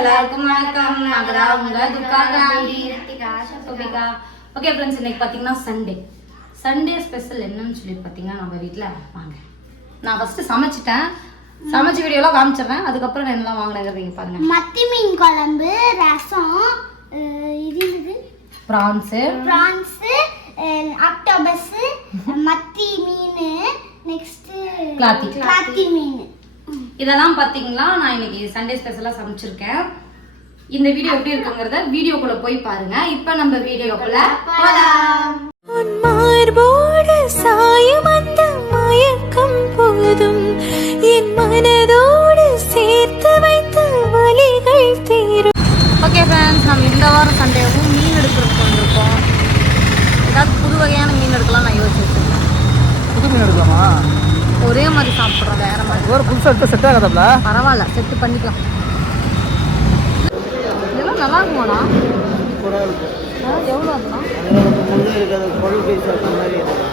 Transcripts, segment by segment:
எல்லாருக்கும் வணக்கம். நாங்க தான் உங்க துர்கா. ஓகே ஃப்ரெண்ட்ஸ், இன்னைக்கு பார்த்தீங்கன்னா சண்டே ஸ்பெஷல் என்னன்னு சொல்லி பார்த்தீங்கன்னா நம்ம வீட்டில் வாங்க. நான் ஃபர்ஸ்ட் சமைச்சிட்டேன். சமைச்ச வீடியோலாம் காமிச்சிடுறேன். அதுக்கப்புறம் நான் என்னெல்லாம் வாங்கினேங்கிறீங்க பாருங்க. மத்தி மீன் குழம்பு, ரசம், இது ப்ரான்ஸு, ஆக்டோபஸ், மத்தி மீன், நெக்ஸ்ட் கிளாத்தி மீன். இதெல்லாம் பார்த்தீங்களா நான் இன்னைக்கு சண்டே ஸ்பெஷலாக சமைச்சிருக்கேன். இந்த வீடியோ எப்படி இருக்குங்கிறத வீடியோக்குள்ள போய் பாருங்க. இப்போ நம்ம வீடியோக்குள்ள போலாம். மார்போடு சாயும் அந்த மயக்கம் போதும் என் மனதோடு சேர்த்து வைத்த வலிகள் தீரும். ஓகே ஃப்ரெண்ட்ஸ், நம்ம இந்த வாரம் சண்டேவும் மீன் எடுக்கிறதுக்கு வந்திருக்கோம். ஏதாவது புது வகையான மீன் எடுக்கலாம் நான் யோசிச்சு வச்சிருக்கேன். புது மீன் எடுக்கலாமா? ஒரே மாதிரி சாப்பிட்றோம், வேற மாதிரி. ஒரு புதுசாக எடுத்து செட் ஆகாதா? பரவாயில்ல, செட்டு பண்ணிக்கலாம். இதெல்லாம் நல்லா இருக்குமாண்ணா? எவ்வளோ அதுனா?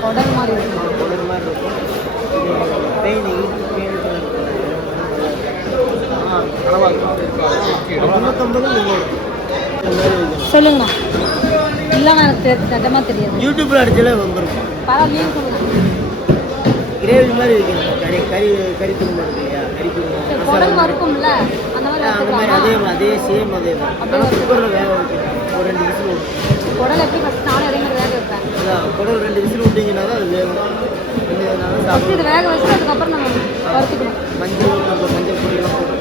குடல் மாதிரி இருக்கும். சொல்லுங்கண்ணா. இல்லைண்ணா, எனக்கு சட்டமாக தெரியாது. யூடியூப்ல அடிச்சாலே வந்துருக்கும். பரவாயில்லையே சொல்லுங்க. கிரேவி மாதிரி வைக்கணும். கறி துண்டு இருக்கு இல்லையா? கறி துண்டு குடல் வறுக்கும்ல, அந்த மாதிரி அதே சேம் அதே தான். குக்கரில் வேக வைக்கணும். ஒரு 2 விசில் விட்டு குடல் எப்படி ஃபஸ்ட் நானும் அதே மாதிரி வேக வைப்பேன். குடல் 2 விசில் விட்டிங்கன்னா தான் அது வேகும். ஃபஸ்ட்டு இது வேக வச்சு அதுக்கப்புறம் நம்ம வறுத்துக்கணும். மஞ்சள் பொடியெல்லாம் போட்டு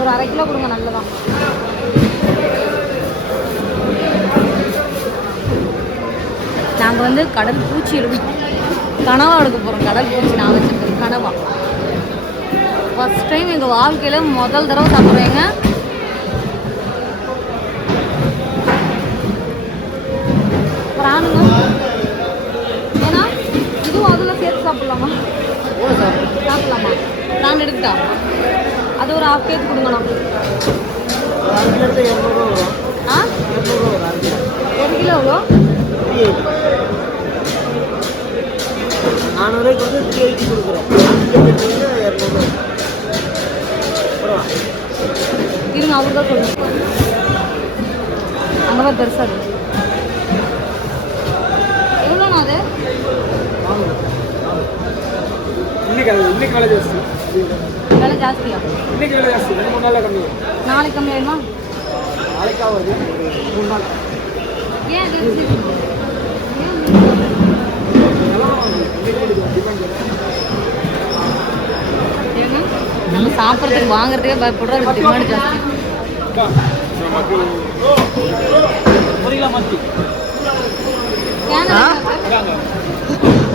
ஒரு 1/2 கிலோ கொடுங்க, நல்லதான். நாங்கள் வந்து கடல் பூச்சி கனவா எடுக்க போகிறோம். கடல் பூச்சி நான் வச்சுருக்கேன், கனவா. ஃபஸ்ட் டைம் எங்கள் வாழ்க்கையில் முதல் தடவை சாப்பிட்றேங்க. பிராணுங்க, ஏன்னா இதுவும் அதில் சேர்த்து சாப்பிட்லாமா? சாப்பிட்லாமா? பிரான் எடுத்துட்டா அது ஒரு 1/2 கேஜி கொடுங்கண்ணா. ஆ, 1 கிலோ எவ்வளோ? 400 வந்து 380 கொடுக்குறோம். இருங்க, அவரு தான் சொல்லுங்க. அங்கே தான் பெருசாக இருக்கு. எவ்வளோண்ணா அது? இன்னைக்கு வேலை ஜாஸ்தி. விலை ஜாஸ்தியா? இன்னைக்கு வேலை ஜாஸ்தி. 2-3 நாளில் கம்மி. நாளைக்கு கம்மி ஆயிடுமா? நாளைக்கு ஆகுது. 3 நாள். ஏன் அது? நம்ம சாப்பிட்றதுக்கு வாங்குறதுக்கே பயப்படுறோம். அது டிமாண்ட் ஜாஸ்தி.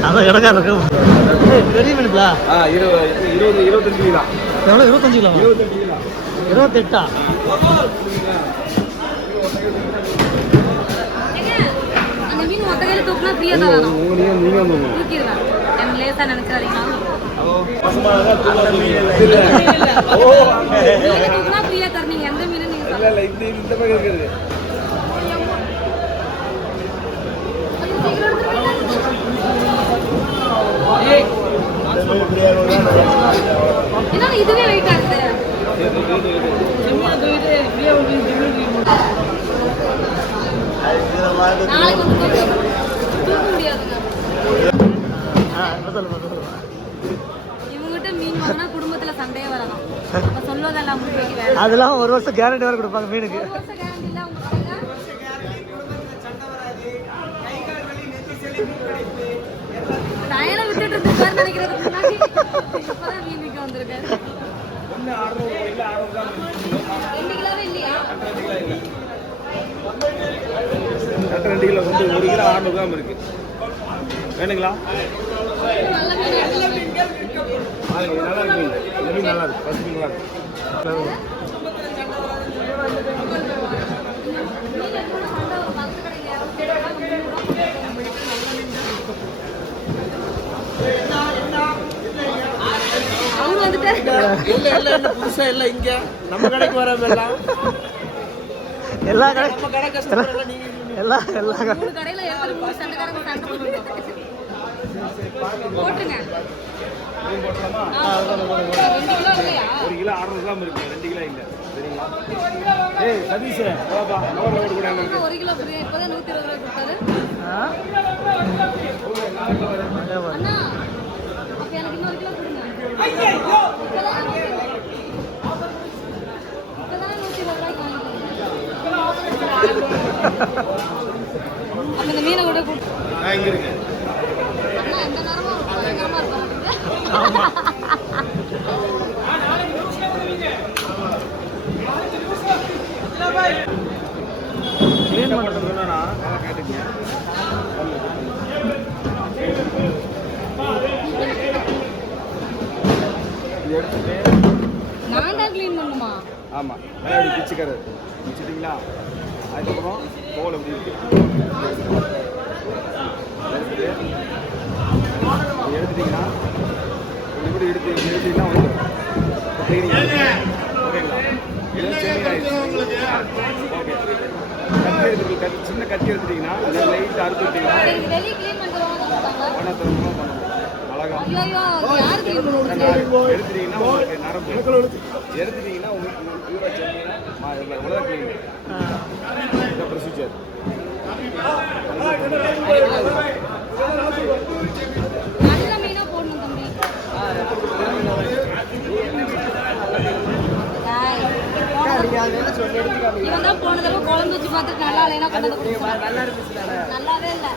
அதான் இடக்கா இருக்கு. பெரிய மீனுங்களா? 25 கிலோ. எவ்வளோ? 25 கிலோ? 28. அந்த மீன் மொத்த கையில் தூக்குனா ஃப்ரீயாக தான் வேணும். தூக்கிடுவேன். எனக்கு லேசாக நினைச்சாதீங்கன்னா தூக்குனா ஃப்ரீயாக தரீங்க. எந்த மீன் நீங்கள் இந்த பக்கம் இருக்கிறது ஏன்னா இதுவே வெயிட்டாக இருக்கு. நாளைக்கு வந்து தூக்க முடியாதுங்க. இவங்ககிட்ட மீன் வாங்கினா குடும்பத்தில் சண்டையே வரலாம். அப்போ சொல்வதெல்லாம் முடிவைக்கு வேலை. அதெல்லாம் 1 வருஷம் கேரண்டி வேறு கொடுப்பாங்க மீனுக்கு. 1 வருஷம் கேரண்டி இல்லை உங்களுக்கு. டயலை விட்டுட்டு இருக்காரு நினைக்கிறதுக்கு முன்னாடி இப்போதான் மீன் விற்க வந்திருக்காரு. 2 கிலோவே இல்லையா? 2 கிலோ வந்து 1 கிலோ 600 கிராம் இருக்கு. வேணுங்களா? நல்ல மீன் நல்லா இருக்கு. இந்த மீன் நல்லா இருக்கு. ஃபர்ஸ்ட் மீன் நல்லா இருக்கு. அவங்க வந்துட்டு புதுசா இல்ல, இங்க நம்ம கடைக்கு வரவெல்லாம் எல்லா கடை நம்ம கடை கஸ்டமர் எல்லாம் நீங்க எல்லா 3 கடையில ஏதாவது 3 சண்டைக்காரங்க சண்டை போட்டுருங்க. 2 கிலோ இல்லையா? 1 கிலோ 600 கிராம் இருக்கு, 2 கிலோ இல்லை சரிங்களா? ஏய் சதீஷ் வாப்பா, கவர் லோடு கூட எனக்கு 1 கிலோ புரியா இப்போதான் 120 ரூபாய் கொடுத்தாரு. அண்ணா அப்போ எனக்கு இன்னொரு கிலோ கொடுங்க. இப்போதான் 120 ரூபாய்க்கு அப்போ இந்த மீனை கூட கொடுத்து நான் இங்கே இருக்கேன். அண்ணா எந்த நேரமும் பயங்கரமா இருக்கும். க்ளீன் பண்ணுறது என்னன்னா கேட்டுங்க. இது எடுத்துட்டு நான் தான் க்ளீன் பண்ணுமா? ஆமாம் அப்படி பிச்சுக்கிறது பிச்சுட்டிங்களா? அதுக்கப்புறம் தோல் எப்படி இருக்கு எடுத்துட்டிங்கன்னா இப்படி எடுத்தீங்கன்னா வந்துடும். ஓகேங்களா? ஓகே கத்தி எடுத்துட்டு சின்ன கத்தி எடுத்துட்டிங்கன்னா அதை லைட்டாக அறுத்து விட்டிங்கன்னா சரி, வெளியே க்ளீன் பண்ணிட்டு வாங்க. பண்ணத்தனமாக பண்ணணும். அழகா ஐயோ யார் க்ளீன் பண்ணுறது? எடுத்துட்டீங்கன்னா உங்களுக்கு நரம்பு எடுத்துட்டீங்கன்னா உங்களுக்கு பூரா செஞ்சீங்கன்னா உலக கிளீன் இந்த ப்ரொசீஜர். நல்ல மீனா போடணும் தம்பி. இவன் தான் போன தடவை குழம்பு வச்சு பார்த்துட்டு நல்லா இல்லைன்னா கொண்டு நல்லாவே இல்லை.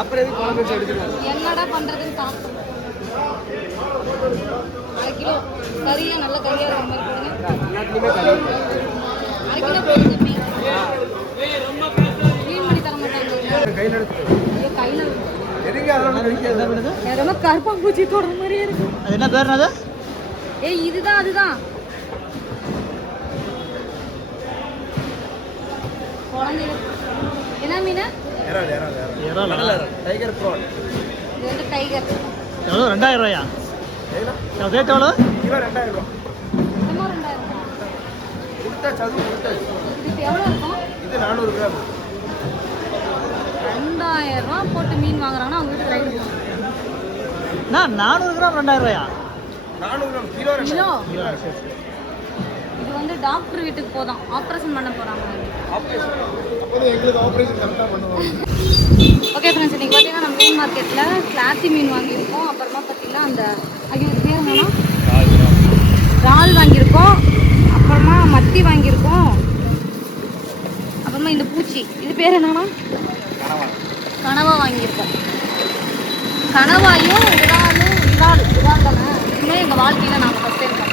அப்புறம் எதுக்கு குழம்பு வச்சு எடுத்துக்கலாம்? என்னடா பண்றதுன்னு சாப்பிட்டோம். 1/2 கிலோ கறியா நல்ல கறியா இருக்கிற மாதிரி கொடுங்க. 1/2 கிலோ போடுங்க தம்பி. க்ளீன் பண்ணி தர மாட்டாங்க. கையில் எடுத்து ஐயோ கையில எதுங்க அதெல்லாம் கழிக்காது. ரொம்ப கருப்பாம்பூச்சி தொடர மாதிரியே இருக்கு. அது என்ன பேர் அது? ஏய் இதுதான் அதுதான் குழந்தைங்க. என்ன மீன்? Tiger PRAN. இது வந்து டைகர். எவ்வளோ? 2000 ரூபாயா? ரேட் எவ்வளோ? இவன் 2000 ரூபா. சும்மா 2000 கொடுத்தாச்சு, அது கொடுத்தாச்சு. இது எவ்வளோ இருக்கும்? இது 400 கிராம். 2000 ரூபா போட்டு மீன் வாங்குறாங்கன்னா அவங்க வீட்டுக்கு ரைடு போகணும். நான் 400 கிராம் 2000 ரூபாயா? 400 கிராம் கிலோ கிலோ. சரி. இது வந்து டாக்டர் வீட்டுக்கு போதும், ஆப்ரேஷன் பண்ண போகிறாங்க. ஆப்ரேஷன் அப்போதான் எங்களுக்கு ஆப்ரேஷன் கரெக்டாக பண்ணுவாங்க. ஓகே ஃப்ரெண்ட்ஸ், இன்றைக்கி பார்த்தீங்கன்னா நம்ம மீன் மார்க்கெட்டில் கிளாத்தி மீன் வாங்கியிருக்கோம். அப்புறமா பார்த்தீங்கன்னா அந்த ஐயோ இது பேர் என்னன்னா இறால் வாங்கியிருக்கோம். அப்புறமா மத்தி வாங்கியிருக்கோம். அப்புறமா இந்த பூச்சி இது பேர் என்னன்னா கனவா வாங்கியிருக்கோம். கனவாயும் இறால் தானே. இதுவுமே எங்கள் வாழ்க்கையில் நாங்கள் ஃபஸ்ட் இருக்கோம்.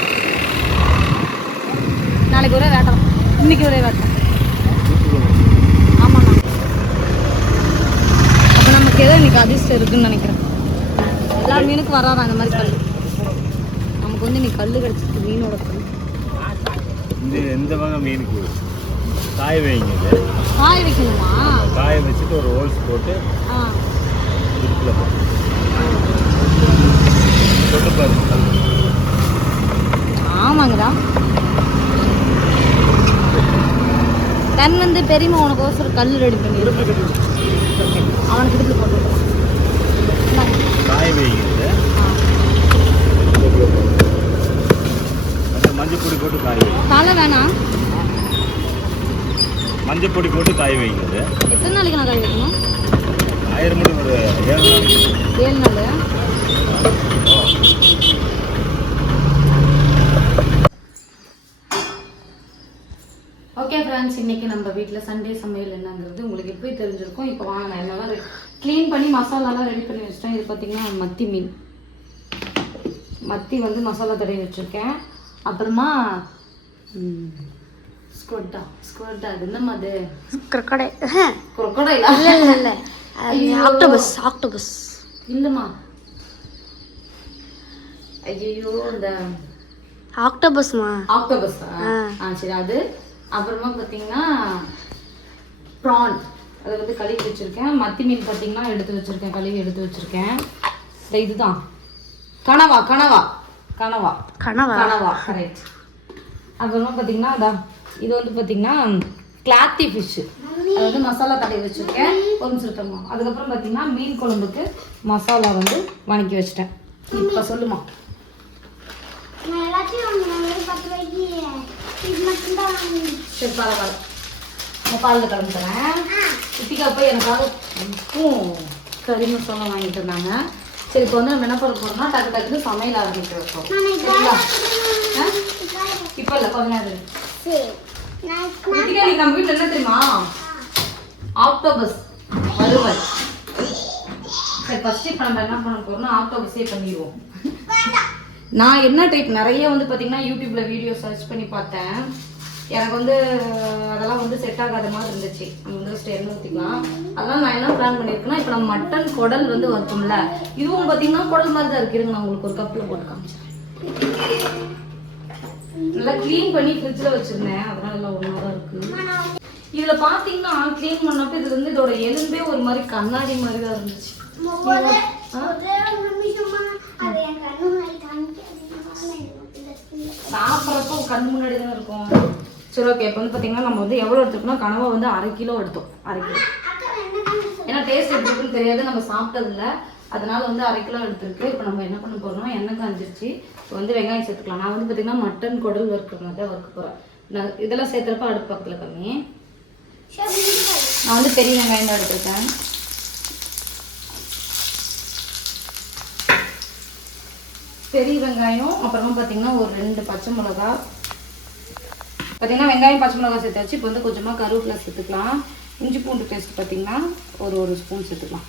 நாளைக்கு ஒரே வேட்டம், இன்னைக்கு ஒரே வேட்டம். ஆமாண்ணா. அப்போ நமக்கு ஏதோ இன்னைக்கு அதிர்ஷ்டம் இருக்குன்னு நினைக்கிறேன். எல்லா மீனுக்கும் வராது அந்த மாதிரி கல். நமக்கு வந்து இன்னைக்கு கல் கிடச்சிருக்கு, மீனோட கல். இந்த வகை மீனுக்கு காய வைங்க. காய வைக்கணுமா? காய வச்சுட்டு ஒரு ஹோல்ஸ் போட்டு ஆ இதுக்குள்ள போட்டு பாருங்க. ஆமாங்கடா. தன் வந்து பெரியம்மா உனக்கு ஒரு கல் ரெடி பண்ணி அவனுக்கு இடுப்பில் போட்டு காய வைங்க. மஞ்சள் பொடி போட்டு காய வைங்க. தலை வேணாம், மஞ்சள் பொடி போட்டு காய வைங்க. எத்தனை நாளைக்கு நான் காய வைக்கணும்? 1000 மணி ஒரு 7 நாள். ஓகே ஃப்ரெண்ட்ஸ், இன்றைக்கி நம்ம வீட்டில் சண்டே சமையல் என்னங்கிறது உங்களுக்கு எப்படி தெரிஞ்சிருக்கும். இப்போ வாங்க நான் என்னெல்லாம் க்ளீன் பண்ணி மசாலாலாம் ரெடி பண்ணி வச்சிட்டேன். இது பார்த்திங்கன்னா மத்தி மீன். மத்தி வந்து மசாலா தடவி வச்சுருக்கேன். அப்புறமா ஸ்குவட்டா அது என்னம்மா அது? crocodile இல்ல ஆக்டோபஸ் இல்லைம்மா. ஐயோ இந்த ஆக்டோபஸ் சரி அது. அப்புறமா பார்த்தீங்கன்னா ப்ரான் அதை வந்து கழுவி வச்சுருக்கேன். மத்தி மீன் பார்த்தீங்கன்னா எடுத்து வச்சுருக்கேன், கழுவி எடுத்து வச்சுருக்கேன். இதுதான் கனவா கரெக்ட். அப்புறமா பார்த்தீங்கன்னா அதான் இது வந்து பார்த்தீங்கன்னா கிளாத்தி ஃபிஷ்ஷு. அது வந்து மசாலா தடவி வச்சுருக்கேன். கொஞ்சம் அதுக்கப்புறம் பார்த்தீங்கன்னா மீன் குழம்புக்கு மசாலா வந்து வணக்கி வச்சுட்டேன். இப்போ சொல்லுமா. நான் எல்லாத்தையும் 1 பத்து ரூபாய்க்கு சரி பரவாயில்ல, நம்ம பாலில் கலந்து தரேன். குட்டிக்கா போய் எனக்காக உப்பும் கறி மசாலா வாங்கிட்டு இருந்தாங்க. சரி இப்போ வந்து நம்ம என்ன பண்ண போகிறோம்னா டக்கு டக்குன்னு சமையல் ஆரம்பிக்க வைப்போம். சரிங்களா? இப்போ இல்லை, கொஞ்ச நேரம். குட்டிக்கா இன்னைக்கு நம்ம வீட்டில் என்ன தெரியுமா? ஆக்டோபஸ் வறுவல். சரி ஃபர்ஸ்ட் இப்போ நம்ம என்ன பண்ண போகிறோம்னா ஆக்டோபஸே பண்ணிடுவோம். நான் என்ன டைப் நிறைய வந்து பார்த்தீங்கன்னா யூடியூப்பில் வீடியோ சர்ச் பண்ணி பார்த்தேன். எனக்கு வந்து அதெல்லாம் வந்து செட் ஆகாத மாதிரி இருந்துச்சு. நம்ம வந்து ஃபஸ்ட்டு எண்ணெய் ஊற்றிக்கலாம். அதனால் நான் என்ன பிளான் பண்ணியிருக்கேன்னா, இப்போ நம்ம மட்டன் குடல் வந்து வறுத்தோம்ல, இதுவும் பார்த்தீங்கன்னா குடல் மாதிரி தான் இருக்கு. நான் உங்களுக்கு ஒரு கப்பில் போட்டு காமிச்சேன். நல்லா க்ளீன் பண்ணி ஃப்ரிட்ஜில் வச்சுருந்தேன். அதனால நல்லா ஒன்றா தான் இருக்குது. இதில் பார்த்தீங்கன்னா க்ளீன் பண்ணப்போ இது வந்து இதோட எலும்பே ஒரு மாதிரி கண்ணாடி மாதிரி தான் இருந்துச்சு. சாப்பிட்றப்போ கண் முன்னாடி தான் இருக்கும். சரி ஓகே, இப்போ வந்து பார்த்தீங்கன்னா நம்ம வந்து எவ்வளோ எடுத்துருக்கோம்னா கனவா வந்து 1/2 கிலோ எடுத்தோம். 1/2 கிலோ ஏன்னா டேஸ்ட் எப்படி இருக்குன்னு தெரியாது, நம்ம சாப்பிட்டதில்ல. அதனால வந்து 1/2 கிலோ எடுத்துருக்கு. இப்போ நம்ம என்ன பண்ண போகிறோம்னா எண்ணெய் காஞ்சிருச்சு. இப்போ வந்து வெங்காயம் சேர்த்துக்கலாம். நான் வந்து பார்த்தீங்கன்னா மட்டன் குடல் வறுக்கிற மாதிரி தான் வறுக்க போகிறேன். நான் இதெல்லாம் சேர்த்துறப்ப அடுப்பு பக்கத்தில் கம்மி. நான் வந்து பெரிய வெங்காயம் தான் எடுத்துருக்கேன். பெரிய வெங்காயம், அப்புறமா பார்த்தீங்கன்னா ஒரு 2 பச்சை மிளகா. பார்த்தீங்கன்னா வெங்காயம் பச்சை மிளகா சேர்த்தாச்சு. இப்போ வந்து கொஞ்சமாக கருவேப்பிலை சேர்த்துக்கலாம். இஞ்சி பூண்டு பேஸ்ட் பார்த்தீங்கன்னா ஒரு ஸ்பூன் சேர்த்துக்கலாம்.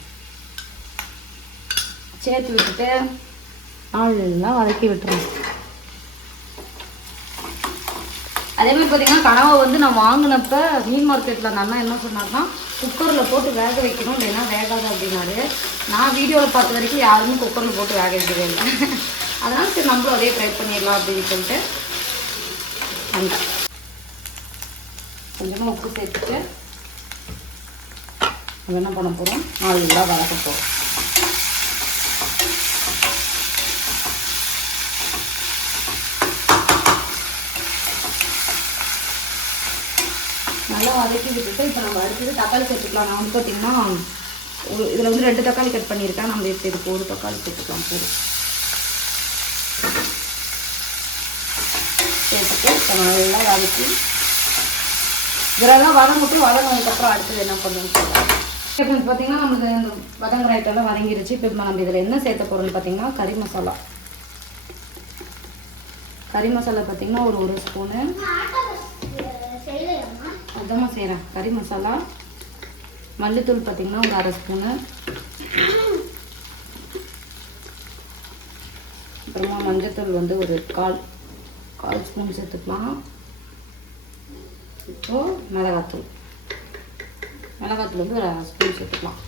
சேர்த்து விட்டுட்டு நல்லா வதக்கி விட்டுருவோம். அதே மாதிரி பார்த்தீங்கன்னா கனவை வந்து நான் வாங்கினப்ப மீன் மார்க்கெட்டில் அந்த அண்ணா என்ன சொன்னார்னா குக்கரில் போட்டு வேக வைக்கணும், இல்லைன்னா வேகாது அப்படின்னாரு. நான் வீடியோவில் பார்த்த வரைக்கும் யாருமே குக்கரில் போட்டு வேக வைக்கவே இல்லை. அதனால் சரி நம்மளும் அதே ட்ரை பண்ணிடலாம் அப்படின்னு சொல்லிட்டு வந்தேன். கொஞ்சமாக உப்பு சேர்த்துட்டு நம்ம என்ன பண்ண போகிறோம், நல்லா வதக்க போகிறோம். நல்லா வதக்கி விட்டுட்டு இப்போ நம்ம அடுத்தது தக்காளி சேர்த்துக்கலாம். நான் வந்து பார்த்தீங்கன்னா இதில் வந்து 2 தக்காளி கட் பண்ணியிருக்கேன். நம்ம இப்போ இதுக்கு 1 தக்காளி சேர்த்துக்கலாம். போதும். சேர்த்துட்டு இப்போ நல்லா வதக்கி இதெல்லாம் வதங்கினதுக்கப்புறம் அடுத்தது என்ன பண்ணணும்னு சொல்லுவாங்க. இப்போ பார்த்தீங்கன்னா நம்மளுக்கு இந்த வதங்குற ஐட்டம்லாம் வதங்கிருச்சு. இப்போ நம்ம இதில் என்ன சேர்த்த போகிறோம்னு பார்த்தீங்கன்னா கறி மசாலா. கறி மசாலா பார்த்தீங்கன்னா ஒரு ஸ்பூனு அதமாக செய்கிறேன். கறி மசாலா, மல்லித்தூள் பார்த்தீங்கன்னா ஒரு 1/2 ஸ்பூனு, அப்புறமா மஞ்சத்தூள் வந்து ஒரு கால் ஸ்பூன் சேர்த்துக்கலாம். இப்போது மிளகாத்தூள் வந்து ஒரு 1/2 ஸ்பூன் சேர்த்துக்கலாம்.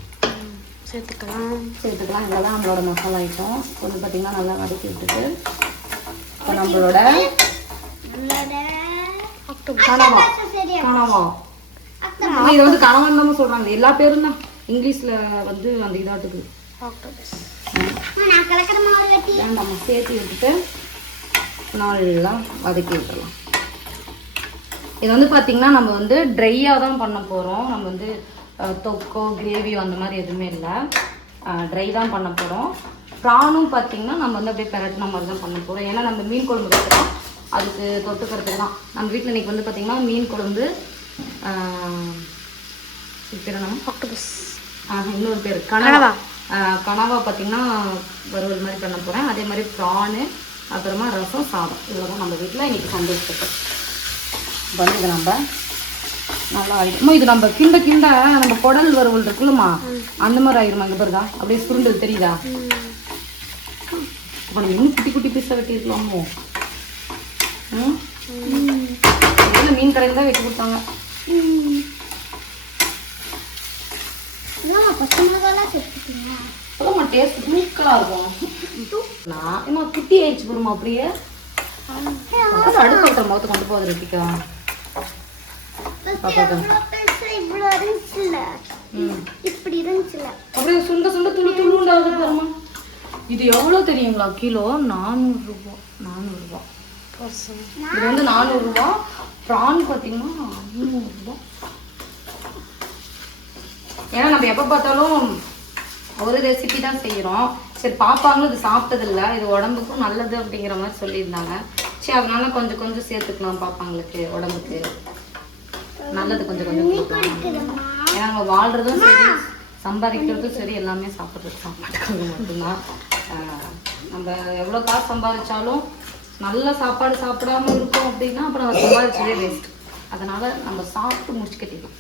இதெல்லாம் நம்மளோட மசாலா ஐட்டம். வந்து பார்த்திங்கன்னா நல்லா வதக்கி விட்டுட்டு இப்போ நம்மளோட கனவா இது வந்து கனவான்னு தான் சொல்கிறாங்க. எல்லா பேரும் தான் இங்கிலீஷில் வந்து அந்த இதாட்டுக்கு வேண்டாமா சேர்த்து விட்டுட்டு நல்லா வதக்கி விட்டுடலாம். இது வந்து பார்த்திங்கன்னா நம்ம வந்து ட்ரையாக தான் பண்ண போகிறோம். நம்ம வந்து தொக்கோ கிரேவியோ அந்த மாதிரி எதுவுமே இல்லை, ட்ரை தான் பண்ண போகிறோம். ப்ரானும் பார்த்திங்கன்னா நம்ம வந்து அப்படியே பெரட்டின மாதிரி தான் பண்ண போகிறோம். ஏன்னா நம்ம மீன் குழம்பு வைக்கிறோம், அதுக்கு தொட்டுக்கிறதுக்கு தான். நம்ம வீட்டில் இன்றைக்கி வந்து பார்த்திங்கன்னா மீன் குழம்பு, பேர் நம்ம ஆக்டோபஸ், இன்னொரு பேர் கனவா. கனவா பார்த்திங்கன்னா வறுவல் மாதிரி பண்ண போகிறேன். அதே மாதிரி ப்ரானு, அப்புறமா ரசம், சாதம். இதில் தான் நம்ம வீட்டில் இன்றைக்கி சந்தோஷப்பட்டோம். வந்து இது நம்ம நல்லா ஆகிடுமா. இது நம்ம கிண்ட நம்ம குடல் வறுவல் இருக்குல்லம்மா, அந்த மாதிரி ஆகிடுமா. இங்கே பாருதா அப்படியே சுருண்டது தெரியுதா. இப்போ நம்ம இன்னும் குட்டி பீஸாக வெட்டியிருக்கலாமோ. மீன் கடையில் தான் வெட்டி கொடுத்தாங்க. இப்போதான் டேஸ்ட் தூக்கலாக இருக்கும். நான் என்ன குட்டி ஆயிடுச்சு போடுமா அப்படியே அடுப்பு விட்ட முகத்தை கொண்டு போகுது ரெட்டிக்கா. அப்படியே சுண்ட துளுண்டாவது பாருமா. இது எவ்வளோ தெரியுங்களா? கிலோ 400 ரூபா. 400 ரூபா இது வந்து 400 ரூபா. ப்ரான் பார்த்தீங்கன்னா 500 ரூபா. ஏன்னா நம்ம எப்போ பார்த்தாலும் ஒரு ரெசிபி தான் செய்கிறோம். சரி பாப்பாங்களும் இது சாப்பிட்டதில்லை, இது உடம்புக்கும் நல்லது அப்படிங்கிற மாதிரி சொல்லியிருந்தாங்க. சரி அதனால கொஞ்சம் சேர்த்துக்கலாம் பாப்பாங்களுக்கு உடம்புக்கு நல்லது கொஞ்சம் கொஞ்சம் கொடுக்கலாம். ஏன்னா நம்ம வாழ்றதும் சரி சம்பாதிக்கிறதும் சரி எல்லாமே சாப்பாட்டுக்காக மட்டும்தான். நம்ம எவ்வளோ காசு சம்பாதிச்சாலும் நல்ல சாப்பாடு சாப்பிடாம இருக்கோம் அப்படின்னா அப்புறம் நம்ம சம்பாதிச்சதே வேஸ்ட். அதனால நம்ம சாப்பிட்டு முடிச்சுக்கிட்டோம்.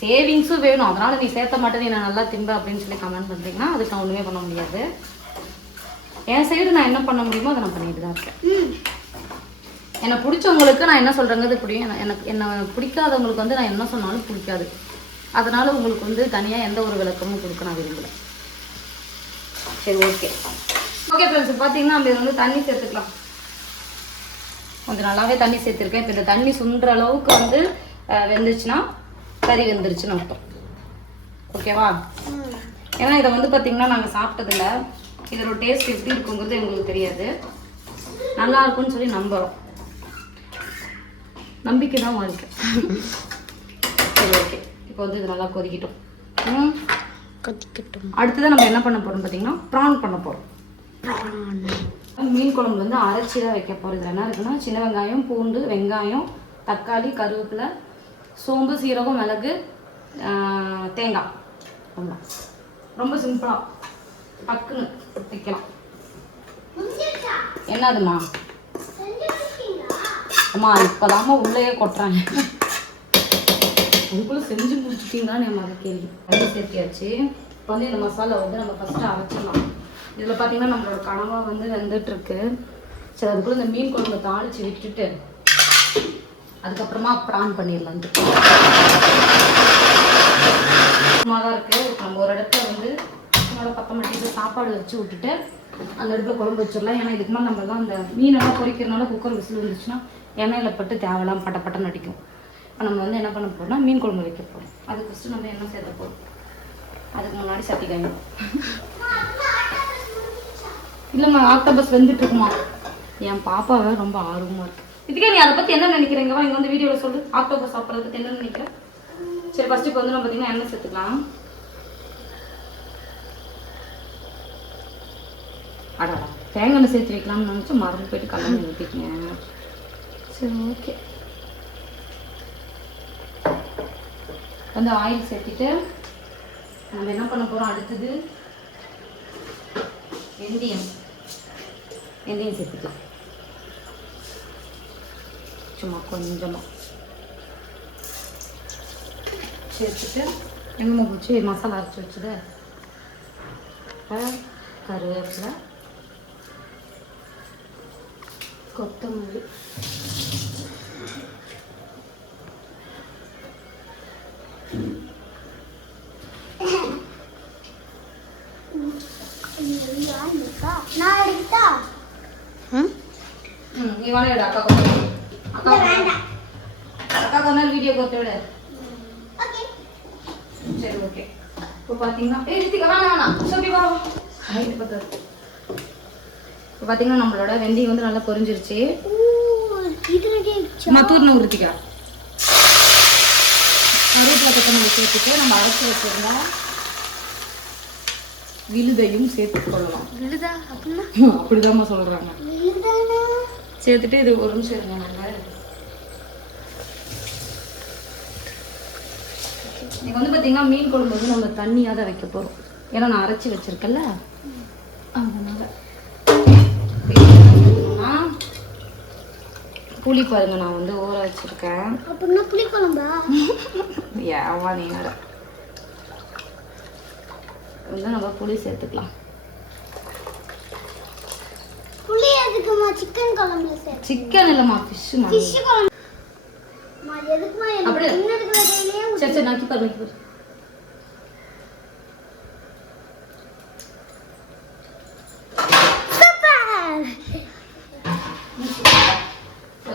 சேவிங்ஸும் வேணும். அதனால நீ சேர்த்த மாட்டேன் நீ நான் நல்லா திம்ப அப்படின்னு சொல்லி கமெண்ட் பண்ணுறீங்கன்னா அதுக்கு நான் ஒன்றுமே பண்ண முடியாது. என் சைடு நான் என்ன பண்ண முடியுமோ அதை நான் பண்ணிட்டு தான் இருக்கேன். என்னை பிடிச்சவங்களுக்கு நான் என்ன சொல்கிறேங்கிறது பிடிக்கும். என்னை பிடிக்காதவங்களுக்கு வந்து நான் என்ன சொன்னாலும் பிடிக்காது. அதனால உங்களுக்கு வந்து தனியாக எந்த ஒரு விளக்கமும் கொடுக்க நான் விரும்பலை. சரி ஓகே ஃப்ரெண்ட்ஸ், பார்த்தீங்கன்னா நம்ம இதில் வந்து தண்ணி சேர்த்துக்கலாம். கொஞ்சம் நல்லாவே தண்ணி சேர்த்துருக்கேன். இப்போ இந்த தண்ணி சுண்டுற அளவுக்கு வந்து வெந்துச்சுன்னா கறி வெந்துருச்சுன்னு அர்த்தம். ஓகேவா? ஏன்னா இதை வந்து பார்த்தீங்கன்னா நாங்கள் சாப்பிட்டதில்ல. இதோட டேஸ்ட் எப்படி இருக்குங்கிறது எங்களுக்கு தெரியாது. நல்லா இருக்கும்னு சொல்லி நம்புகிறோம். நம்பிக்கை தான் வாழ்க்கை. சரி ஓகே, இப்போ வந்து இது நல்லா கொதிக்கட்டும். அடுத்ததான் நம்ம என்ன பண்ண போகிறோம் பார்த்தீங்கன்னா ப்ரான் பண்ண போகிறோம். மீன் குழம்பு வந்து அரைச்சி தான் வைக்க போகிறோம். இதில் என்ன இருக்குன்னா சின்ன வெங்காயம், பூண்டு, வெங்காயம், தக்காளி, கருவேப்பிலை, சோம்பு, சீரகம், மிளகு, தேங்காய். ரொம்ப சிம்பிளாக டக்குன்னு வைக்கலாம். என்னதுமா அம்மா இப்போதாம்மா உள்ளேயே கொட்டுறாங்க. அதுக்குள்ளே செஞ்சு முடிச்சுட்டிங்களான்னு என் மக கேள்வி. தண்ணி சேர்த்தியாச்சு. இப்போ வந்து இந்த மசாலா வந்து நம்ம ஃபஸ்ட்டு அரைச்சிடலாம். இதில் பார்த்தீங்கன்னா நம்மளோட கனவா வந்து வெந்துட்டுருக்கு. சரி, அதுக்குள்ளே இந்த மீன் குழம்பு தாளித்து விட்டுட்டு அதுக்கப்புறமா ப்ரான் பண்ணிடலான்ட்டு சும்மா தான் இருக்குது. நம்ம ஒரு இடத்துல வந்து சும்மா பத்த மட்டிட்டு சாப்பாடு வச்சு விட்டுட்டு அந்த இடத்துல குழம்பு வச்சிடலாம். ஏன்னா இதுக்கு மேலே நம்மலாம் அந்த மீனெல்லாம் பொரிக்கிறதுனால குக்கர் விசில் வந்துச்சுன்னா எண்ணெயில் பட்டு தேவையெல்லாம் பட்டப்பட்டன்னு அடிக்கும். இப்போ நம்ம வந்து என்ன பண்ண போகிறோம்னா மீன் குழம்பு வைக்க போகிறோம். அதுக்கு ஃபஸ்ட்டு நம்ம எண்ணெய் சேர்த்த போகிறோம். அதுக்கு முன்னாடி சட்டி காயும். இல்லைம்மா ஆக்டோபஸ் வெந்துட்டுருக்குமா? என் பாப்பாவை ரொம்ப ஆர்வமாக இருக்குது. இதுக்கே நீ அதை பற்றி என்ன நினைக்கிறீங்கவா? இங்கே வந்து வீடியோவில் சொல்லு. ஆக்டோபஸ் சாப்பிட்றத பற்றி என்ன நினைக்கிறேன்? சரி, ஃபஸ்ட்டு இப்போ வந்து நம்ம பார்த்தீங்கன்னா எண்ணெய் சேர்த்துக்கலாம். அடாடா, தேங்காய் எண்ணெய் சேர்த்து வைக்கலாம்னு நினச்சி மறந்து போயிட்டு கல்லெண்ணெய் ஊற்றிக்கங்க. சரி ஓகே, வந்து ஆயில் சேர்த்துட்டு நம்ம என்ன பண்ண போகிறோம் அடுத்தது வெந்தயம் சேர்த்துக்கலாம். சும்மா கொஞ்சமாக சேர்த்துட்டு எண்ணெய் பிடிச்சி மசாலா அரைச்சி வச்சுது கருவேப்பிலை, கொத்தமல்லி, நீ வாங்க விடு. அக்கா கொஞ்ச நேரம் வீடியோ கொடுத்து விடு. சரி ஓகே, இப்போ பார்த்தீங்கன்னா வேணாம் சொல்லி வா. இப்போ பார்த்தீங்கன்னா நம்மளோட வெந்தயம் வந்து நல்லா பொரிஞ்சிருச்சு. மத்தூர்னு ஊற்றிக்கா கருவேப்பிலை சேர்த்துட்டு நம்ம அரைச்சி வச்சிருந்தா விழுதையும் சேர்த்துக்கொள்ளலாம். விழுதா அப்படின்னா அப்படிதாம்மா சொல்றாங்க. சேர்த்துட்டு இது ஒரு நிமிஷம் இருங்க. நாங்கள் இப்போ வந்து பார்த்தீங்கன்னா மீன் குழம்பு வந்து நம்ம தண்ணியாக தான் வைக்க போகிறோம். ஏன்னா நான் அரைச்சி வச்சிருக்கேன்ல, அதனால புளி பாருங்க நான் வந்து ஊற வச்சிருக்கேன். அப்படின்னா புளி குழம்பா? ஏவா நீ வந்து நம்ம புளி சேர்த்துக்கலாம். புளி எதுக்குமா? சிக்கன் குழம்புல சேர்த்து. சிக்கன் இல்லம்மா, ஃபிஷ் குழம்பு. மா எதுக்குமா? அப்படியே என்னதுக்கு வேலையே? சரி சரி நக்கி பாரு.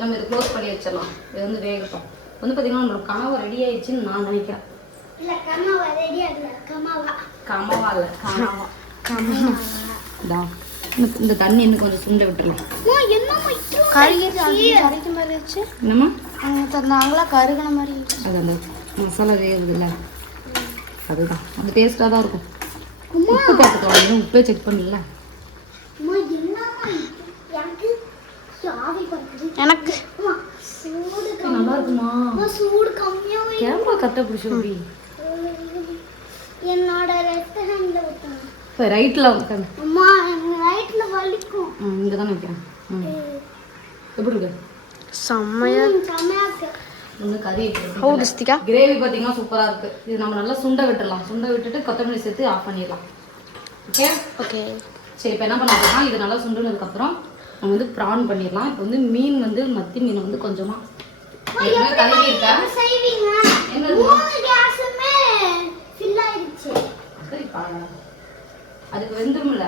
நம்ம இது க்ளோஸ் பண்ணி வச்சிடலாம். இது வந்து வேகட்டும். வந்து பார்த்தீங்கன்னா நம்மளோட கனவு ரெடி ஆயிடுச்சுன்னு நான் நினைக்கிறேன். இல்ல கனவா ரெடி ஆகல. கனவா இல்ல கனவா தான். இந்த தண்ணி இன்னும் கொஞ்சம் சுண்ட விட்டுருலாம். என்னம்மா நாங்களா கருகின மாதிரி அது அந்த மசாலா வேகுதுல்ல, அதுதான் அந்த டேஸ்டாக தான் இருக்கும். உப்பு பார்த்துக்கலாம், உப்பே செக் பண்ணல. எனக்கு நல்லா இருக்குமா? சூடு கம்மியா ஏன்பா கத்த பிடிச்சி என்னோட லெஃப்ட் ஹேண்ட்ல வைக்கணும். இப்போ ரைட்டில் உட்காந்து அம்மா ரைட்ல வலிக்கும். இங்கே தானே வைக்கிறேன். எப்படி இருக்கு? செம்மையா செமையா இருக்கு. ஒன்று கறி ஹவு ரிஸ்திகா கிரேவி பார்த்தீங்கன்னா சூப்பராக இருக்குது. இது நம்ம நல்லா சுண்டை விட்டுடலாம். சுண்டை விட்டுட்டு கொத்தமல்லி சேர்த்து ஆஃப் பண்ணிடலாம். Okay okay. சரி, இப்போ என்ன பண்ண போகிறோம்னா இது நல்லா சுண்டுனதுக்கப்புறம் நம்ம வந்து ப்ரான் பண்ணிடலாம். இப்போ வந்து மீன் வந்து மத்தி மீனை வந்து கொஞ்சமாக கழுவி இருக்கேன். செய்வீங்க. என்னது? 3 கேஸுமே ஃபில் ஆயிடுச்சு. சரிப்பா, அதுக்கு வெந்துரும்ல.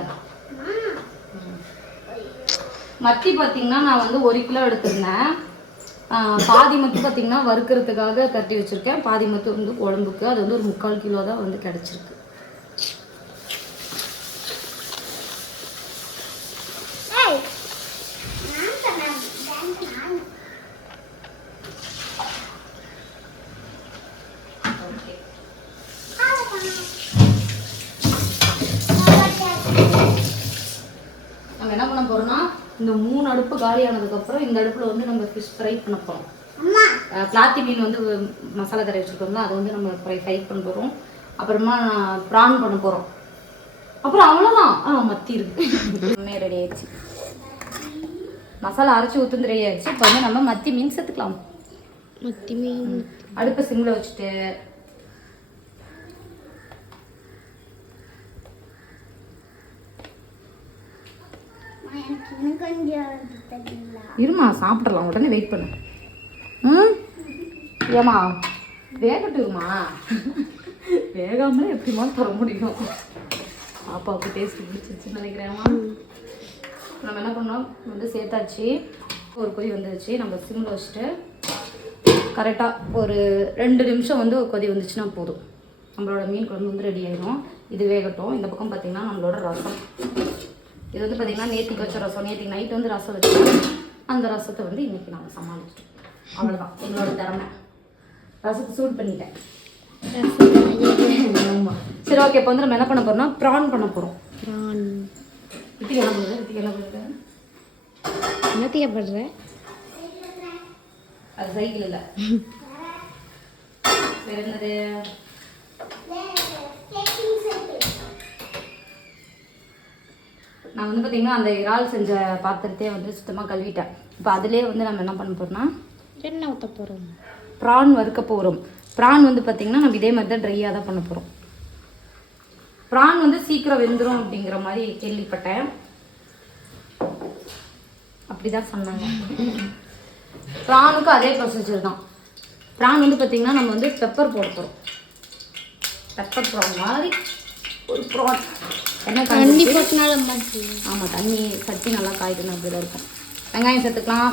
மத்தி பார்த்தீங்கன்னா நான் வந்து 1 கிலோ எடுத்திருந்தேன். பாதி மத்து பார்த்தீங்கன்னா வறுக்கிறதுக்காக கட்டி வச்சுருக்கேன். பாதி மத்து வந்து குழம்புக்கு. அது வந்து ஒரு 3/4 கிலோ தான் வந்து கிடச்சிருக்கு. ஏய் நான் தான் ஓகே, நம்ம என்ன பண்ண போறோம்னா இந்த 3 அடுப்பு காலியானதுக்கப்புறம் இந்த அடுப்பில் வந்து நம்ம ஃபிஷ் ஃப்ரை பண்ண போகிறோம். பிளாத்தி மீன் வந்து மசாலா தடவி வச்சுருக்கோம்ல, அதை வந்து நம்ம ஃப்ரை பண்ண போகிறோம். அப்புறமா ப்ரான் பண்ண போகிறோம். அப்புறம் அவ்வளோதான். மத்தி இருக்கு. ரெடி ஆயிடுச்சு. மசாலா அரைச்சி ஊற்றுந்து ரெடி ஆயிடுச்சு. இப்போ வந்து நம்ம மத்தி மீன் சேர்த்துக்கலாம். மத்தி மீன் அடுப்பை சிம்மில் வச்சுட்டு இருமா சாப்பிட்றலாம். உடனே வெயிட் பண்ணு. ஏமா வேகட்டுமா? வேகாமலே எப்படிமா தர முடியும்? பாப்பாவுக்கு டேஸ்ட் பிடிச்சிருச்சுன்னு நினைக்கிறேம்மா. நம்ம என்ன பண்ணோம் வந்து சேர்த்தாச்சு. ஒரு கொதி வந்துருச்சு. நம்ம சிம்மில் வச்சுட்டு கரெக்டாக ஒரு 2 நிமிஷம் வந்து ஒரு கொதி வந்துச்சுன்னா போதும். நம்மளோட மீன் குழம்பு வந்து ரெடி ஆயிடும். இது வேகட்டும். இந்த பக்கம் பார்த்திங்கன்னா நம்மளோட ரசம். இது வந்து பார்த்திங்கன்னா நேற்றுக்கு வச்ச ரசம். நேற்றுக்கு நைட்டு வந்து ரசம் வச்சு அந்த ரசத்தை வந்து இன்றைக்கி நாங்கள் சமாளிச்சிட்டோம். அவ்வளோதான் எங்களோட திறமை. ரசத்தை சூட் பண்ணிட்டேன். ஆமாம். சரி, ஓகே. இப்போ வந்து நம்ம என்ன பண்ண போகிறோம்னா ப்ரான் பண்ண போகிறோம். ப்ரான் இதுக்கு என்ன பண்ணுறது? இதுக்கு என்ன பண்ணுறது? என்ன தேவைப்படுற? அது சைக்கிள் இல்லை. வேறு என்னது? நான் வந்து பார்த்திங்கன்னா அந்த இறால் செஞ்ச பாத்திரத்தையே வந்து சுத்தமாக கழுவிட்டேன். இப்போ அதிலே வந்து நம்ம என்ன பண்ண போகிறோம்னா என்ன ஊற்ற போகிறோம்? ப்ரான் வறுக்க போகிறோம். ப்ரான் வந்து பார்த்திங்கன்னா நம்ம இதே மாதிரி தான் ட்ரையாக தான் பண்ண போகிறோம். ப்ரான் வந்து சீக்கிரம் வெந்துடும் அப்படிங்கிற மாதிரி கேள்விப்பட்டேன். அப்படி தான் சொன்னாங்க. ப்ரானுக்கும் அதே ப்ரொசீஜர் தான். ப்ரான் வந்து பார்த்திங்கன்னா நம்ம வந்து பெப்பர் போட போகிறோம். பெப்பர் ப்ரான் மாதிரி ஒரு ப்ரான். என்ன தண்ணி போட்டனால மாதிரி. ஆமாம், தண்ணி சட்டி நல்லா காய்க்கணும். அப்படி தான் இருக்கும். வெங்காயம் சேர்த்துக்கலாம்.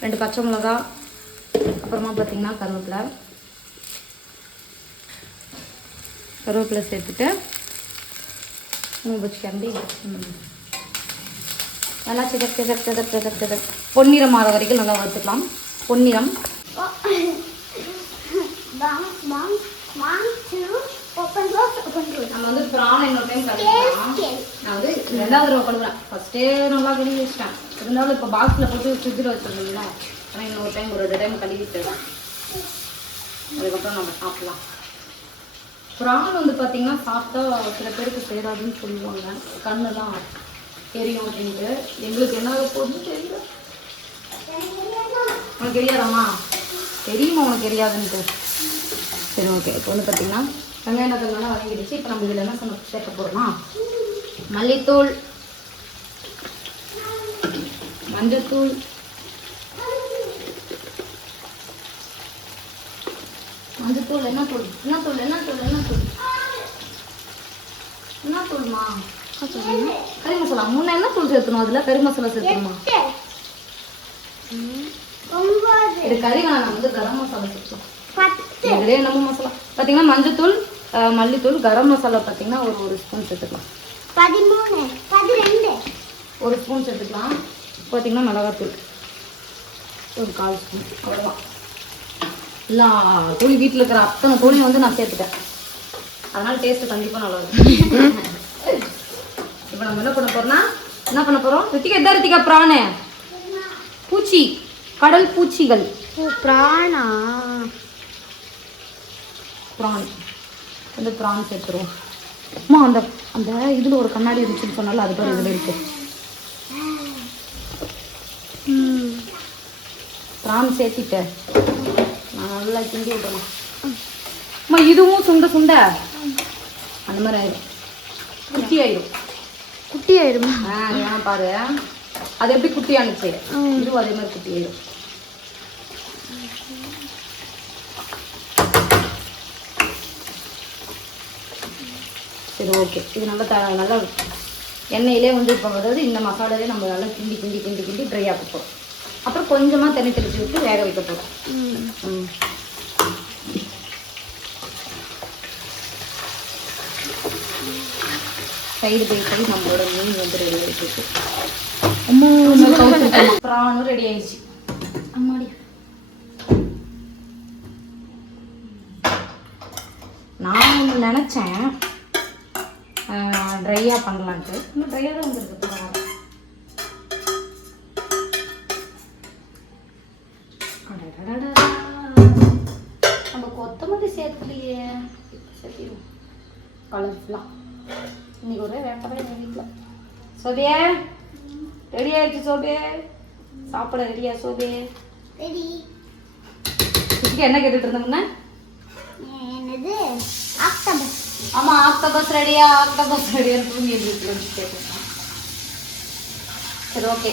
2 பச்சை மிளகா. அப்புறமா பார்த்திங்கன்னா கருவேப்பிலை சேர்த்துட்டு வச்சுக்கண்டி நல்லா சிதக் பொன்னிறம் ஆகிற வரைக்கும் நல்லா வறுத்துக்கலாம். பொன்னிறம். நம்ம வந்து ப்ரான் இன்னொரு டைம் கழுவிக்கலாம். நான் வந்து 2வது தடவை கழுவுறேன். ஃபஸ்ட்டே நல்லா கழுவி வச்சிட்டேன். இருந்தாலும் இப்போ பாக்ஸில் போட்டு ஃப்ரிட்ஜில் வச்சுருந்தீங்களா, ஆனால் இன்னொரு டைம் ஒரு 2 டைம் கழுவிட்டு அதுக்கப்புறம் நம்ம சாப்பிட்லாம். ப்ரான் வந்து பார்த்திங்கன்னா சாப்பிட்டா சில பேருக்கு சேராதுன்னு சொல்லுவாங்க. கண்ணெல்லாம் தெரியும் அப்படின்ட்டு. எங்களுக்கு என்ன போகுதுன்னு தெரியல. உனக்கு தெரியாதாம்மா? தெரியுமா உனக்கு தெரியாதுன்ட்டு? சரி, ஓகே. இப்போ வந்து பார்த்திங்கன்னா வெங்காயம் நல்லா வதங்கிடுச்சு. இப்போ நம்ம இதில் என்ன சேர்க்க போகிறோம்னா மல்லித்தூள், மஞ்சத்தூள், மஞ்சத்தூள், என்ன தூள்மா? கறி மசாலா. முன்ன என்ன தூள் சேர்த்தணும்? அதில் கறி மசாலா சேர்த்தணுமா? இது கறி வேணாம். நம்ம வந்து கரம் மசாலா சேர்த்தோம். இதுலேயே நம்ம மசாலா பார்த்தீங்கன்னா மஞ்சத்தூள், மல்லித்தூள், கரம் மசாலா பார்த்தீங்கன்னா ஒரு ஸ்பூன் சேர்த்துக்கலாம். 13 12 1 ஸ்பூன் சேர்த்துக்கலாம். பார்த்தீங்கன்னா மிளகாத்தூள் ஒரு 1/4 ஸ்பூன். அவ்வளோதான். எல்லா தூள் வீட்டில் இருக்கிற அத்தனை தூளையும் வந்து நான் சேர்த்துட்டேன். அதனால டேஸ்ட்டு கண்டிப்பாக நல்லா இருக்கும். இப்போ நம்ம என்ன பண்ண போகிறோம்? ரித்திகா எதா ரித்திகா? ப்ரானு பூச்சி, கடல் பூச்சிகள். ஓ, ப்ரானா? ப்ரான் வந்து ப்ரான் சேர்த்துருவோம். அம்மா அந்த அந்த இதில் ஒரு கண்ணாடி இருந்துச்சுன்னு சொன்னாலும் அது பேர் இதில் இருக்குது. ப்ரான் சேர்த்திட்டு நான் நல்லா கிண்டி விட்டுறேன். அம்மா இதுவும் சுண்ட சுண்ட அந்த மாதிரி ஆயிடும், குட்டி ஆயிடும். குட்டி ஆயிடுமா? ஏன் பாரு, அது எப்படி குட்டி ஆனிச்சு, இதுவும் அதே மாதிரி குட்டி ஆயிடும். சரி ஓகே, இது நல்லா எண்ணெயிலே வந்து இப்போ அதாவது இந்த மசாலாவே நம்ம நல்லா கிண்டி கிண்டி கிண்டி கிண்டி ட்ரை ஆக்க போகிறோம். அப்புறம் கொஞ்சமாக தண்ணி தெளிச்சு விட்டு வேக வைக்க போகிறோம். சைடு பை சைடு நம்மளோட மீன் வந்து ரெடி ஆகிடுச்சு. ப்ரானும் ரெடி ஆயிடுச்சு. அம்மாடி நான் ஒன்று நினச்சேன் ட்ரையாக பண்ணலான்ட்டு, இன்னும் ட்ரையாக தான் வந்துருக்கு. நம்ம கொத்தமல்லி சேர்த்துலையே, சேர்த்திடுவோம் கலர்ஃபுல்லாக. இன்னைக்கு ஒரே வேட்டவே எங்கள் வீட்டில். சோபியா ரெடி ஆயிடுச்சு. சோபியா சாப்பிட ரெடியா? Sophia ready. என்ன கேட்டுட்டு இருந்தோம்னா என்னது? ஆக்டோபஸ். ஆமா, ஆக்டோபஸ் ரெடியா, ஆக்டோபஸ் ரெடியா தூங்கி கேட்குறேன். சரி ஓகே,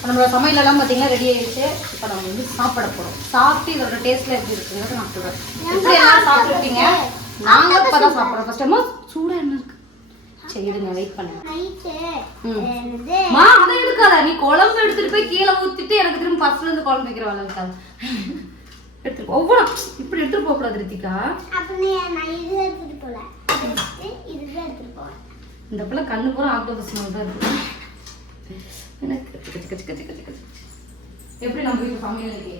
நம்மளோட சமையலெல்லாம் பார்த்தீங்கன்னா ரெடி ஆயிடுச்சு. இப்போ நம்ம வந்து சாப்பிட போகிறோம். சாப்பிட்டு இதோட டேஸ்ட்டில் எப்படி இருக்குங்கிறது நான் சொல்கிறேன். எப்படி எல்லாம் சாப்பிட்ருப்பீங்க? நாங்கள் இப்போ தான் சாப்பிட்றோம். ஃபர்ஸ்ட் டைம் சூடாக என்ன இருக்கு. சரி இருங்க, வெயிட் பண்ணுங்க. அதை எடுக்காத, நீ குழம்பு எடுத்துட்டு போய் கீழே ஊற்றிட்டு எனக்கு திரும்ப ஃபர்ஸ்ட்ல இருந்து குழம்பு வைக்கிற வேலை இருக்காது. எடுத்துட்டு ஒவ்வொரு இப்படி எடுத்துட்டு போக கூடாது ரித்திகா. இந்த பிள்ளை கண்ணு பூரா ஆக்டோபஸ் மாதிரி தான் இருக்கு. எனக்கு எப்படி நம்ம வீட்டு சமையலுக்கு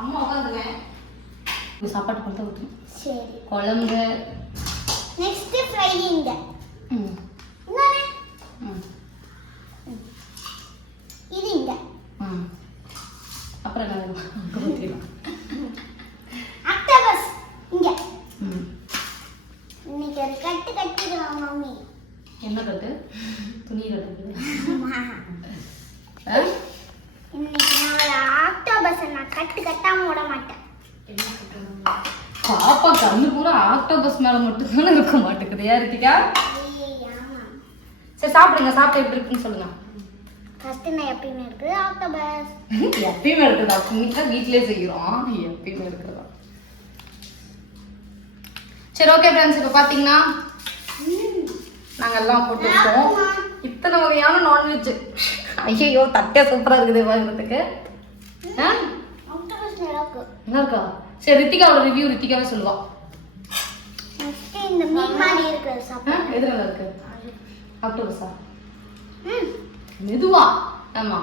அம்மா உட்காந்துருவேன். சாப்பாட்டு கொடுத்தா ஊற்றணும். சரி, குழம்பு நெக்ஸ்ட் ஃப்ரைங்க. இது இங்க. அப்புறம் ஆக்டோபஸ் இங்க. இன்னைக்கு ஒரு கட்டு கட்டிடுவோம் மம்மி. என்ன கட்டு? துணி கட்டு. இன்னைக்கு நான் ஆக்டோபஸ் நான் கட்டு கட்டாம விட மாட்டேன். பாப்பா கண்ணு பூரா ஆக்டோபஸ் மேல மட்டும்தானே இருக்க மாட்டேங்குது. யாருக்கா? சரி சாப்பிடுங்க, சாப்பிட்டு எப்படி இருக்குன்னு சொல்லுங்க. ஃபர்ஸ்ட் நான் எப்பயுமே இருக்குது ஆக்டோபஸ். எப்பயுமே இருக்குதா? இன்னைக்கு வீட்லயே செய்கிறோம். எப்பயுமே இருக்குதா? சரி ஓகே ஃப்ரெண்ட்ஸ், இப்போ பார்த்தீங்கன்னா நாங்கள் எல்லாம் போட்டு இருக்கோம். இத்தனை வகையான நான்வெஜ். ஐயோ தட்டே சூப்பராக இருக்குது வாங்குறதுக்கு. ஆக்டோபஸ் நல்லா இருக்கா? சரி ரித்திகாவோட ரிவ்யூ ரித்திகாவே சொல்லுவா. நெக்ஸ்ட் இந்த மீன் மாதிரி இருக்குது சாப்பிடு. எது நல்லா இருக்கு? ஆக்டோபஸா? மெதுவா. ஆமா,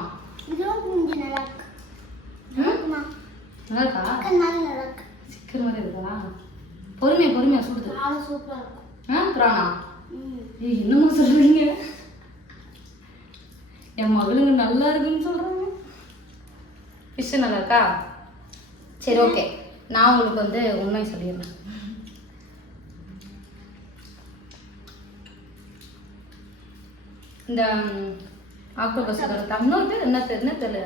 இதுவும் கொஞ்சம் நல்லா இருக்கு. நல்லா இருக்கா? சிக்கன் மாதிரி நல்லா இருக்கு. சிக்கன் மாதிரி இருக்கா? பொறுமையா சுடுது. அது சூப்பரா இருக்கும். பிரானா என்னமோ சொல்றீங்க? என் மகளுங்க நல்லா இருக்குன்னு சொல்றாங்க. ஃபிஷ் நல்லா இருக்கா? சரி ஓகே, நான் உங்களுக்கு வந்து உண்மை சொல்லிடுறேன். இந்த ஆக்டோபஸ் இன்னொரு பேர் என்ன தெரியல.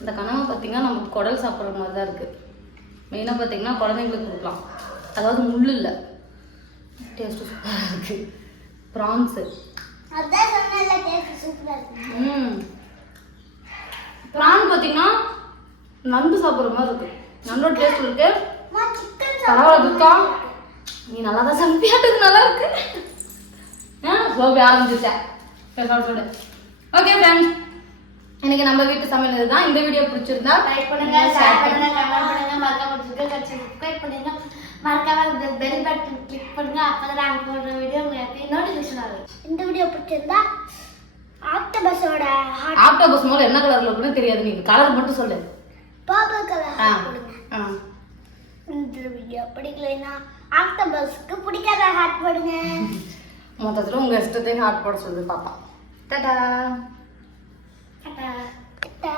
இந்த கனவை பார்த்தீங்கன்னா நமக்கு குடல் சாப்பிட்ற மாதிரி தான் இருக்குது. மெயினாக பார்த்தீங்கன்னா குழந்தைங்களுக்கு கொடுக்கலாம். அதாவது முள் இல்லை, டேஸ்ட்டு சூப்பராக இருக்குது. ப்ரான்ஸு அதான் சொன்னல டேஸ்ட் சூப்பரா இருக்கு. ப்ரான் பார்த்தீங்கன்னா நண்டு சாப்பிட்ற மாதிரி இருக்கு. நண்டோட டேஸ்ட் இருக்கு. சிக்கன் பரவாயில்ல துக்கா, நீ நல்லா தான் சமைப்பியாட்டுக்கு நல்லா இருக்கு. சோபி ஆரம்பிச்சிருச்சேன். ஓகே ஃப்ரெண்ட்ஸ், எனக்கு நம்ம வீட்டு சமையல் இதுதான். இந்த வீடியோ பிடிச்சிருந்தா லைக் பண்ணுங்க, ஷேர் பண்ணுங்க, கமெண்ட் பண்ணுங்க, மறக்காம சப்ஸ்கிரைப் பண்ணுங்க, மறக்காம பெல் பட்டன் கிளிக் பண்ணுங்க. அப்பதான் நாங்க போடுற வீடியோ உங்களுக்கு நோட்டிஃபிகேஷன் வரும். இந்த வீடியோ பிடிச்சிருந்தா ஆக்டோபஸோட ஆக்டோபஸ் முதல்ல என்ன கலர்ல இருக்குன்னு தெரியாது, நீங்க கலர் மட்டும் சொல்லு. பர்பிள் கலர் கொடுங்க. பிடிக்கலைன்னா ஆக்டோபஸ்க்கு பிடிக்காத ஹார்ட் போடுங்க. மொத்தத்தில் உங்கள் இஷ்டத்தையும் ஹார்ட் போட சொல்லுது பாப்பா. டாடா. டாடா. டாடா.